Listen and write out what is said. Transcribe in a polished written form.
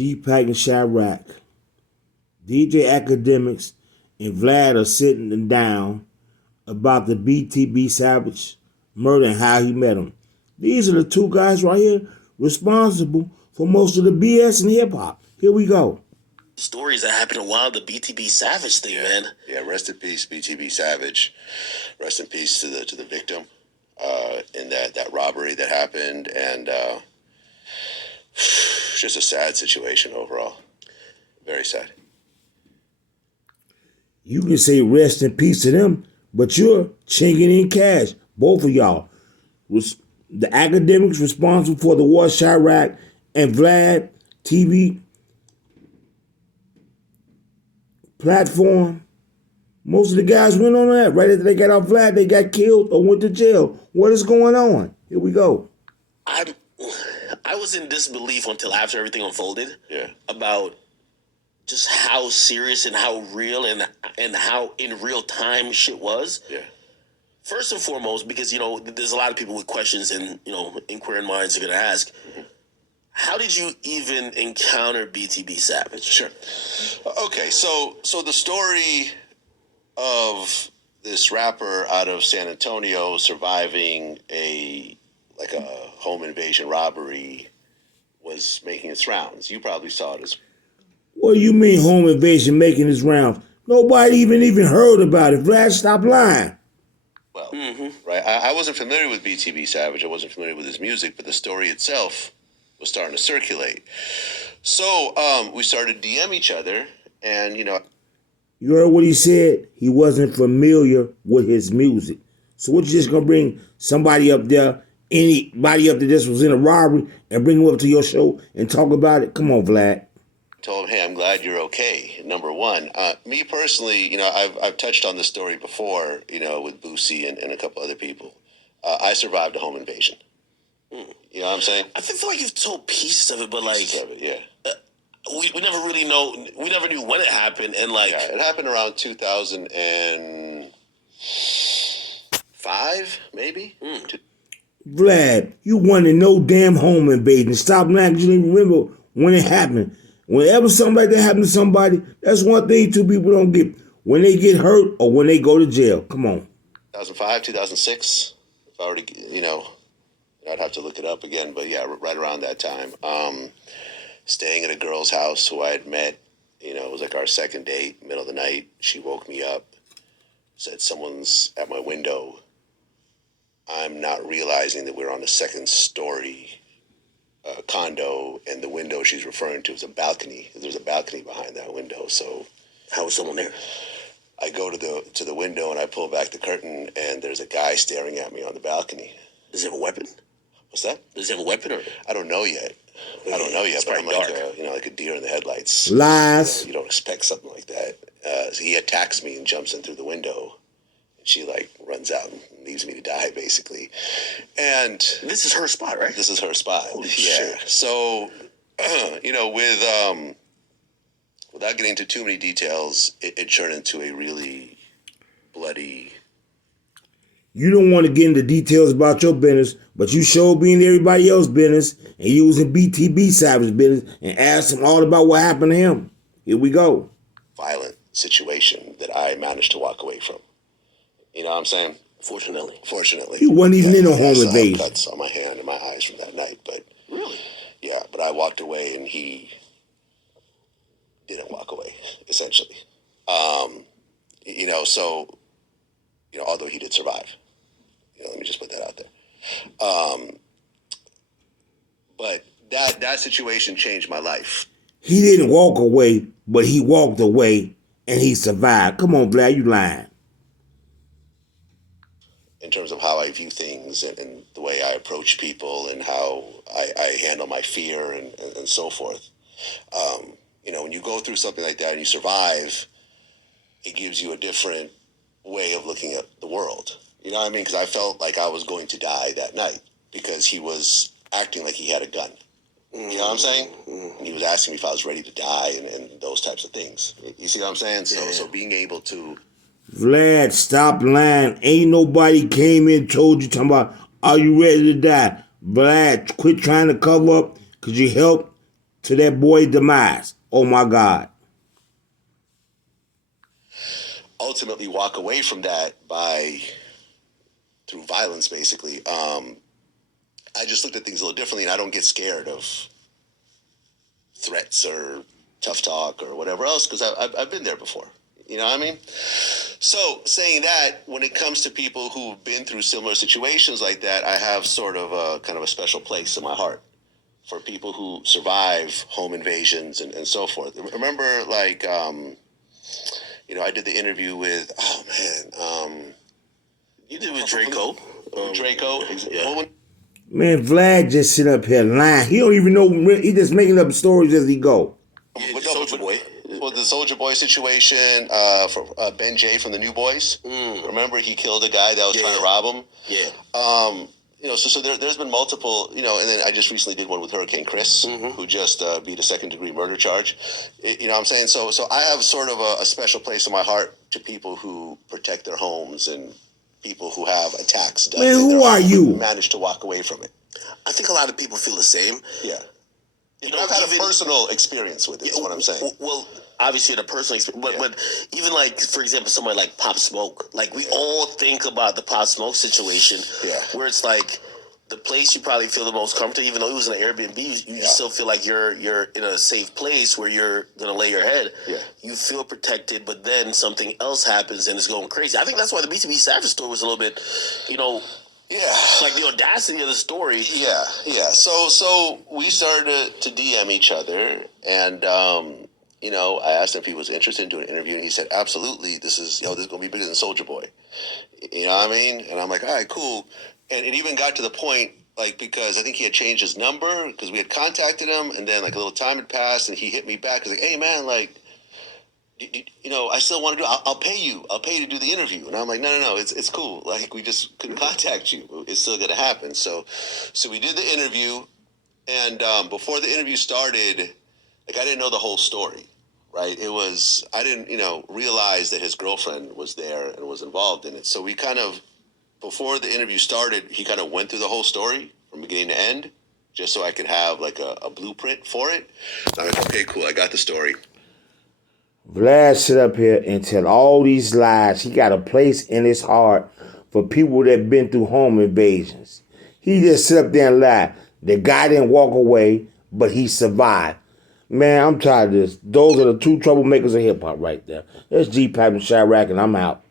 Gpac and Chirac, DJ Academics, and Vlad are sitting down about the BTB Savage murder and how he met him. These are the two guys right here responsible for most of the BS in hip hop. Here we go. Stories that happened while the BTB Savage thing, man. Yeah, rest in peace, BTB Savage. Rest in peace to the victim in that robbery that happened, and just a sad situation overall. Very sad. You can say rest in peace to them, but you're chinking in cash. Both of y'all. The academics responsible for the war, Chirac and VladTV platform. Most of the guys went on that. Right after they got off Vlad, they got killed or went to jail. What is going on? Here we go. I was in disbelief until after everything unfolded. Yeah. About just how serious and how real and how in real time shit was. Yeah. First and foremost, because there's a lot of people with questions and inquiring minds are gonna ask. Mm-hmm. How did you even encounter BTB Savage? Sure. Okay, so the story of this rapper out of San Antonio surviving a home invasion robbery was making its rounds. You probably saw it as. What do you mean home invasion making its rounds? Nobody even heard about it. Vlad, stop lying. Well, right. I wasn't familiar with BTB Savage. I wasn't familiar with his music, but the story itself was starting to circulate. So we started to DM each other, and You heard what he said? He wasn't familiar with his music. So what, you just gonna bring somebody up there, anybody up there that was in a robbery, and bring them up to your show and talk about it? Come on, Vlad. Told him, hey, I'm glad you're okay. Number one, me personally, I've touched on this story before, with Boosie and a couple other people. I survived a home invasion. You know what I'm saying? I feel like you've told pieces of it, but Pieces of it, yeah. We never really know. We never knew when it happened, and yeah, it happened around 2005, maybe. Vlad, you wanted no damn home invasion. Stop lying, 'cause you don't even remember when it happened. Whenever something like that happens to somebody, that's one thing two people don't get. When they get hurt or when they go to jail. Come on. 2005, 2006. If I were to, I'd have to look it up again. But yeah, right around that time. Staying at a girl's house who I had met, it was like our second date, middle of the night. She woke me up, said someone's at my window. I'm not realizing that we're on the second story condo, and the window she's referring to is a balcony. There's a balcony behind that window. So how was someone there? I go to the window and I pull back the curtain, and there's a guy staring at me on the balcony. Does he have a weapon? What's that? Does he have a weapon? Or I don't know yet. But I'm like a deer in the headlights. Lies. You don't expect something like that. So he attacks me and jumps in through the window. She runs out and leaves me to die, basically. And this is her spot, right? This is her spot. Holy shit. So, without getting into too many details, it turned into a really bloody. You don't want to get into details about your business, but you sure being everybody else's business, and you was in BTB Savage business, and asked him all about what happened to him. Here we go. Violent situation that I managed to walk away from. You know what I'm saying? Fortunately. You wasn't even in a home invasion. Cuts on my hand and my eyes from that night, but really, yeah. But I walked away, and he didn't walk away. Essentially, although he did survive, let me just put that out there. But that situation changed my life. He didn't walk away, but he walked away, and he survived. Come on, Vlad, you lying. In terms of how I view things and the way I approach people and how I handle my fear and so forth. When you go through something like that and you survive, it gives you a different way of looking at the world. You know what I mean? Because I felt like I was going to die that night because he was acting like he had a gun. You know what I'm saying? And he was asking me if I was ready to die and those types of things. You see what I'm saying? So being able to... Vlad, stop lying. Ain't nobody came in and told you, talking about, are you ready to die? Vlad, quit trying to cover up, because you helped to that boy's demise. Oh my God. Ultimately walk away from that through violence, basically. I just looked at things a little differently, and I don't get scared of threats or tough talk or whatever else, because I've been there before. You know what I mean? So saying that, when it comes to people who've been through similar situations like that, I have sort of a kind of a special place in my heart for people who survive home invasions and so forth. Remember, like, I did the interview with, You did with Draco. Draco. Yeah. Man, Vlad just sit up here lying. He don't even know. He just making up stories as he go. Yeah, Soldier Boy. Well, the Soldier Boy situation, for Ben J from the New Boys. Remember, he killed a guy that was trying to rob him. Yeah. So there's been multiple, and then I just recently did one with Hurricane Chris, who just beat a second-degree murder charge. You know what I'm saying? So I have sort of a special place in my heart to people who protect their homes and people who have attacks done. Man, who are you? Managed to walk away from it. I think a lot of people feel the same. Yeah. I've had a personal experience with it, is what I'm saying. Well, obviously the personal experience, but even like, for example, somebody like Pop Smoke, like we all think about the Pop Smoke situation, where it's like the place you probably feel the most comfortable, even though it was in an Airbnb, you still feel like you're in a safe place where you're gonna lay your head. Yeah. You feel protected, but then something else happens and it's going crazy. I think that's why the BTB Savage story was a little bit, like the audacity of the story. Yeah. So we started to DM each other, and I asked him if he was interested in doing an interview, and he said, "Absolutely. This is gonna be bigger than Soldier Boy." You know what I mean? And I'm like, "All right, cool." And it even got to the point, like, because I think he had changed his number because we had contacted him, and then like a little time had passed, and he hit me back. He's like, "Hey man, like, I still want to do it. I'll pay you. I'll pay you to do the interview." And I'm like, no, it's cool. Like, we just couldn't contact you. It's still going to happen. So we did the interview, and before the interview started, like, I didn't know the whole story, right? I didn't, realize that his girlfriend was there and was involved in it. So we kind of, before the interview started, he kind of went through the whole story from beginning to end, just so I could have like a blueprint for it. And I'm like, okay, cool. I got the story. Vlad sit up here and tell all these lies. He got a place in his heart for people that been through home invasions. He just sit up there and lie. The guy didn't walk away, but he survived. Man, I'm tired of this. Those are the two troublemakers of hip-hop right there. There's Gpac and Chirac, and I'm out.